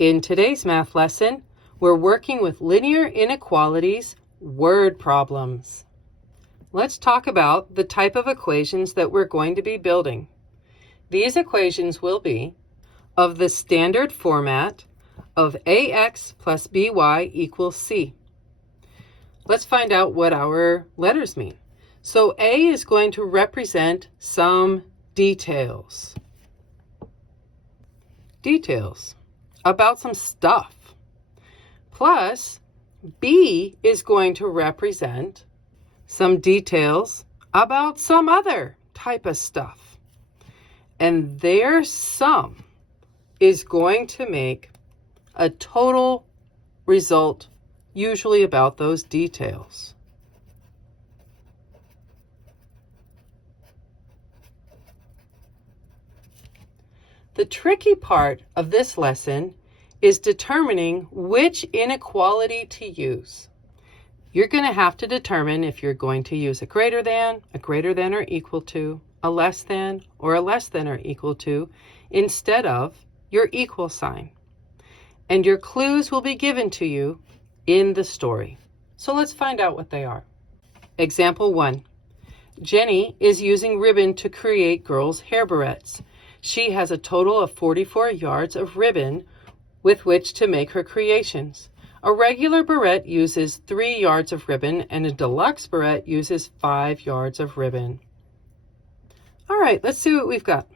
In today's math lesson, we're working with linear inequalities word problems. Let's talk about the type of equations that we're going to be building. These equations will be of the standard format of ax plus by equals c. Let's find out what our letters mean. So A is going to represent some details. Details about some stuff. Plus, B is going to represent some details about some other type of stuff. And their sum is going to make a total result, usually about those details. The tricky part of this lesson is determining which inequality to use. You're going to have to determine if you're going to use a greater than or equal to, a less than or equal to, instead of your equal sign. And your clues will be given to you in the story. So let's find out what they are. Example 1. Jenny is using ribbon to create girls' hair barrettes. She has a total of 44 yards of ribbon with which to make her creations. A regular barrette uses 3 yards of ribbon and a deluxe barrette uses 5 yards of ribbon. All right, let's see what we've got.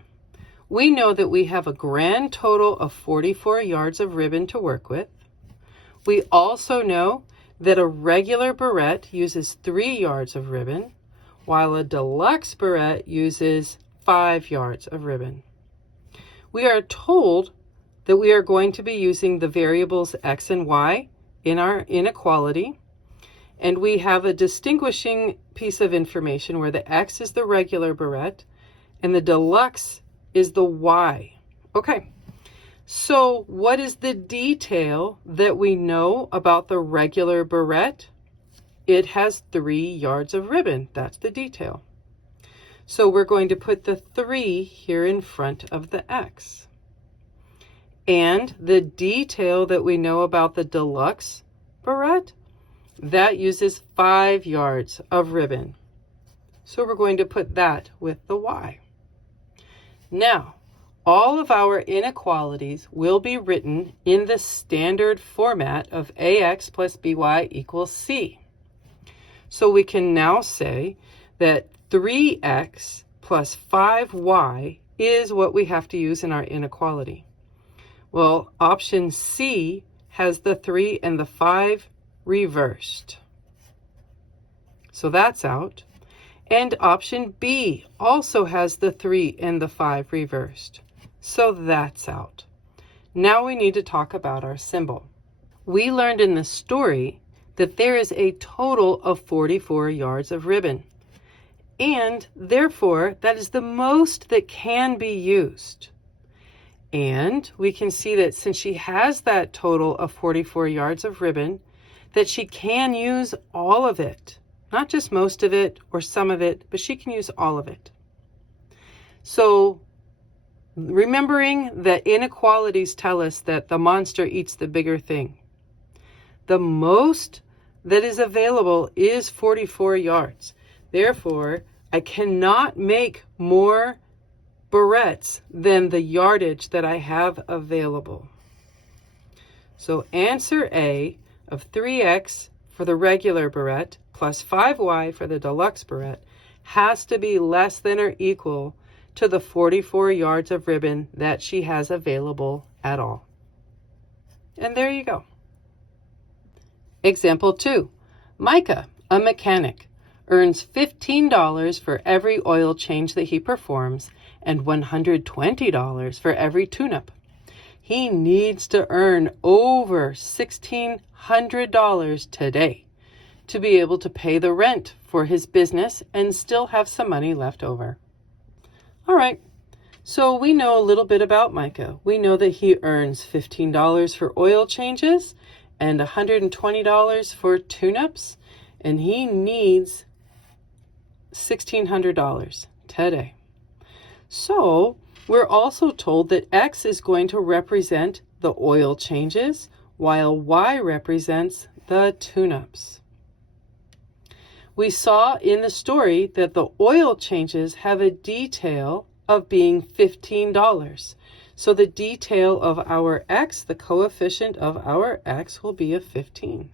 We know that we have a grand total of 44 yards of ribbon to work with. We also know that a regular barrette uses 3 yards of ribbon, while a deluxe barrette uses 5 yards of ribbon. We are told that we are going to be using the variables x and y in our inequality, and we have a distinguishing piece of information where the x is the regular barrette and the deluxe is the y. Okay, so what is the detail that we know about the regular barrette? It has 3 yards of ribbon. That's the detail. So we're going to put the 3 here in front of the x. And the detail that we know about the deluxe barrette, that uses 5 yards of ribbon. So we're going to put that with the y. Now, all of our inequalities will be written in the standard format of ax plus by equals c. So we can now say that 3x plus 5y is what we have to use in our inequality. Well, option C has the 3 and the 5 reversed. So that's out. And option B also has the 3 and the 5 reversed. So that's out. Now we need to talk about our symbol. We learned in the story that there is a total of 44 yards of ribbon. And therefore, that is the most that can be used. And we can see that since she has that total of 44 yards of ribbon, that she can use all of it. Not just most of it or some of it, but she can use all of it. So remembering that inequalities tell us that the monster eats the bigger thing. The most that is available is 44 yards. Therefore, I cannot make more barrettes than the yardage that I have available. So answer A of 3x for the regular barrette plus 5y for the deluxe barrette has to be less than or equal to the 44 yards of ribbon that she has available at all. And there you go. Example 2. Micah, a mechanic, earns $15 for every oil change that he performs and $120 for every tune-up. He needs to earn over $1,600 today to be able to pay the rent for his business and still have some money left over. All right, so we know a little bit about Micah. We know that he earns $15 for oil changes and $120 for tune-ups, and he needs $1,600 today. So we're also told that X is going to represent the oil changes, while Y represents the tune-ups. We saw in the story that the oil changes have a detail of being $15. So the detail of our X, the coefficient of our X, will be a 15.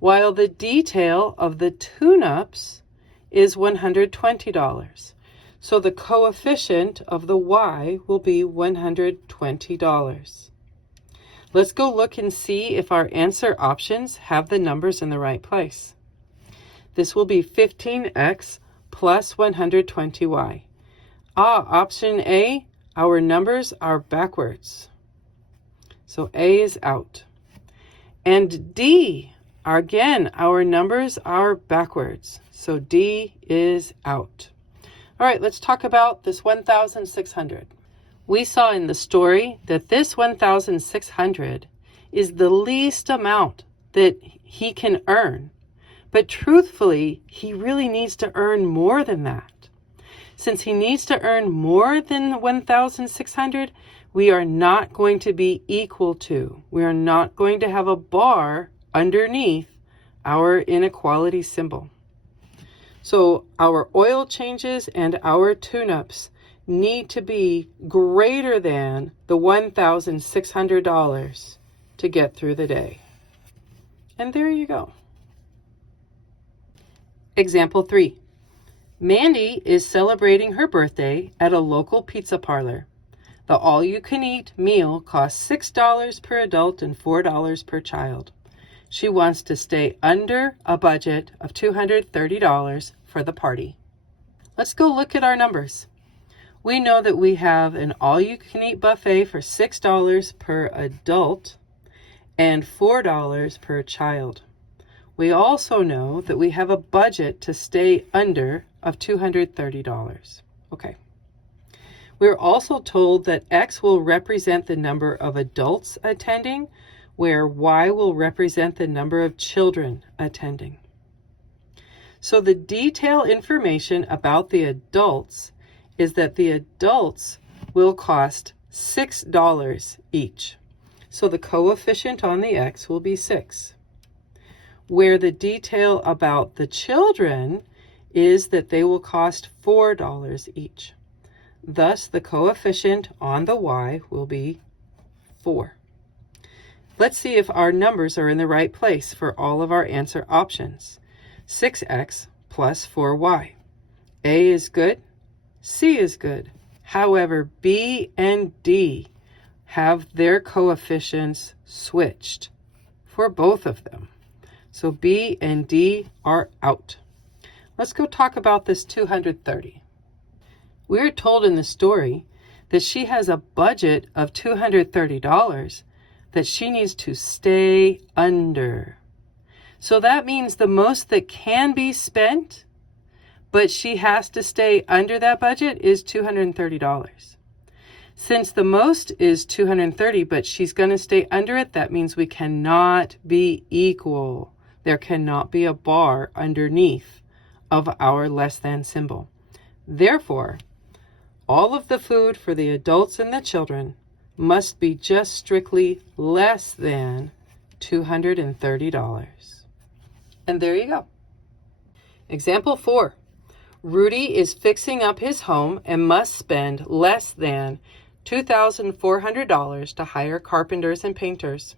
While the detail of the tune-ups is $120. So the coefficient of the Y will be $120. Let's go look and see if our answer options have the numbers in the right place. This will be 15x plus 120y. Option A, our numbers are backwards. So A is out. And D, again, our numbers are backwards. So D is out. All right, let's talk about this 1,600. We saw in the story that this 1,600 is the least amount that he can earn. But truthfully, he really needs to earn more than that. Since he needs to earn more than 1,600, we are not going to be equal to. We are not going to have a bar underneath our inequality symbol. So our oil changes and our tune-ups need to be greater than the $1,600 to get through the day. And there you go. Example 3. Mandy is celebrating her birthday at a local pizza parlor. The all-you-can-eat meal costs $6 per adult and $4 per child. She wants to stay under a budget of $230 for the party. Let's go look at our numbers. We know that we have an all-you-can-eat buffet for $6 per adult and $4 per child. We also know that we have a budget to stay under of $230. Okay. We're also told that X will represent the number of adults attending, where Y will represent the number of children attending. So the detailed information about the adults is that the adults will cost $6 each. So the coefficient on the X will be 6. Where the detail about the children is that they will cost $4 each. Thus, the coefficient on the Y will be 4. Let's see if our numbers are in the right place for all of our answer options. 6x plus 4y. A is good. C is good. However, B and D have their coefficients switched for both of them. So B and D are out. Let's go talk about this 230. We're told in the story that she has a budget of $230 that she needs to stay under. So that means the most that can be spent, but she has to stay under that budget, is $230. Since the most is $230, but she's going to stay under it, that means we cannot be equal. There cannot be a bar underneath of our less than symbol. Therefore, all of the food for the adults and the children must be just strictly less than $230. And there you go. Example 4. Rudy is fixing up his home and must spend less than $2,400 to hire carpenters and painters.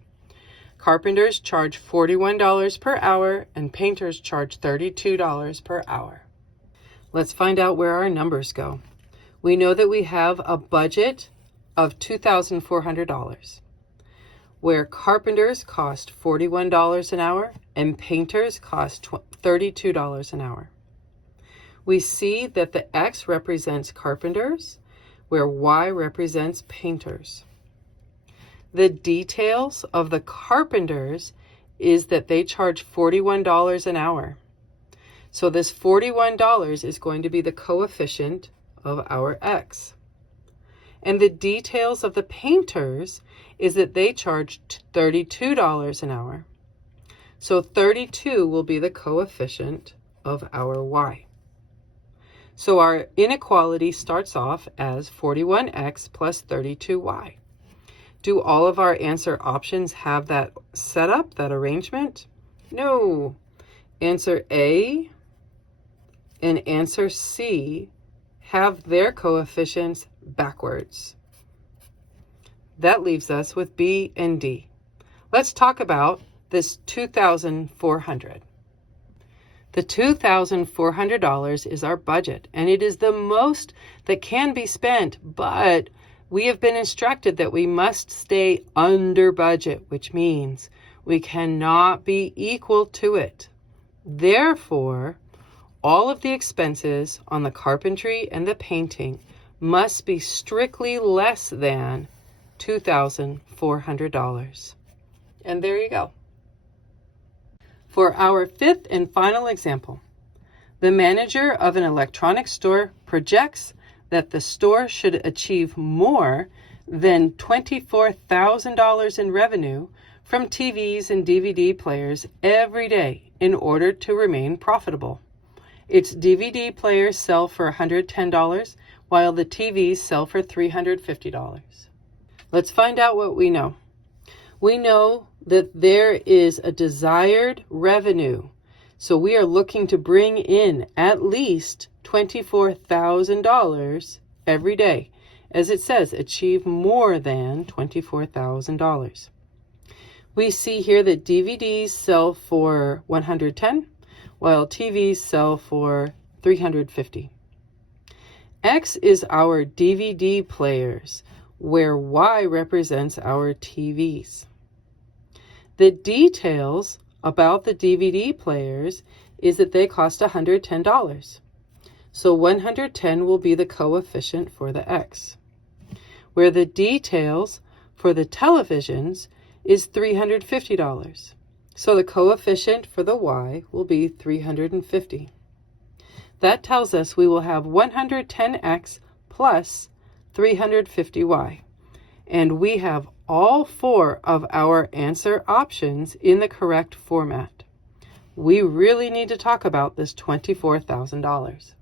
Carpenters charge $41 per hour and painters charge $32 per hour. Let's find out where our numbers go. We know that we have a budget of $2,400, where carpenters cost $41 an hour and painters cost $32 an hour. We see that the X represents carpenters, where Y represents painters. The details of the carpenters is that they charge $41 an hour. So this $41 is going to be the coefficient of our X. And the details of the painters is that they charge $32 an hour. So 32 will be the coefficient of our Y. So our inequality starts off as 41x plus 32y. Do all of our answer options have that setup, that arrangement? No. Answer A and answer C have their coefficients backwards. That leaves us with B and D. Let's talk about this $2,400. The $2,400 is our budget, and it is the most that can be spent, but we have been instructed that we must stay under budget, which means we cannot be equal to it. Therefore, all of the expenses on the carpentry and the painting must be strictly less than $2,400. And there you go. For our fifth and final example, the manager of an electronics store projects that the store should achieve more than $24,000 in revenue from TVs and DVD players every day in order to remain profitable. Its DVD players sell for $110, while the TVs sell for $350. Let's find out what we know. We know that there is a desired revenue. So we are looking to bring in at least $24,000 every day. As it says, achieve more than $24,000. We see here that DVDs sell for $110, while TVs sell for $350. X is our DVD players, where Y represents our TVs. The details about the DVD players is that they cost $110. So 110 will be the coefficient for the X. Where the details for the televisions is $350. So the coefficient for the Y will be 350. That tells us we will have 110X plus 350Y. And we have all four of our answer options in the correct format. We really need to talk about this $24,000.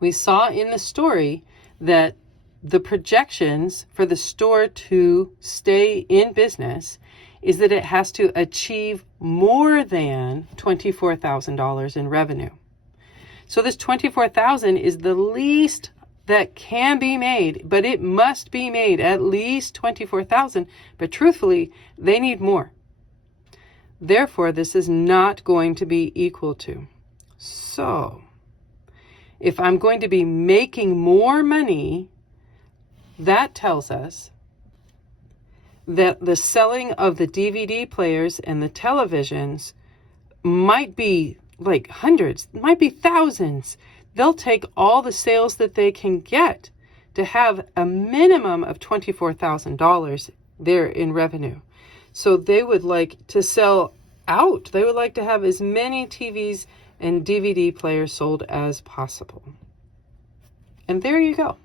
We saw in the story that the projections for the store to stay in business is that it has to achieve more than $24,000 in revenue. So this $24,000 is the least that can be made, but it must be made at least $24,000. But truthfully, they need more. Therefore, this is not going to be equal to. So, if I'm going to be making more money, that tells us that the selling of the DVD players and the televisions might be like hundreds, might be thousands. They'll take all the sales that they can get to have a minimum of $24,000 there in revenue. So they would like to sell out. They would like to have as many TVs and DVD players sold as possible. And there you go.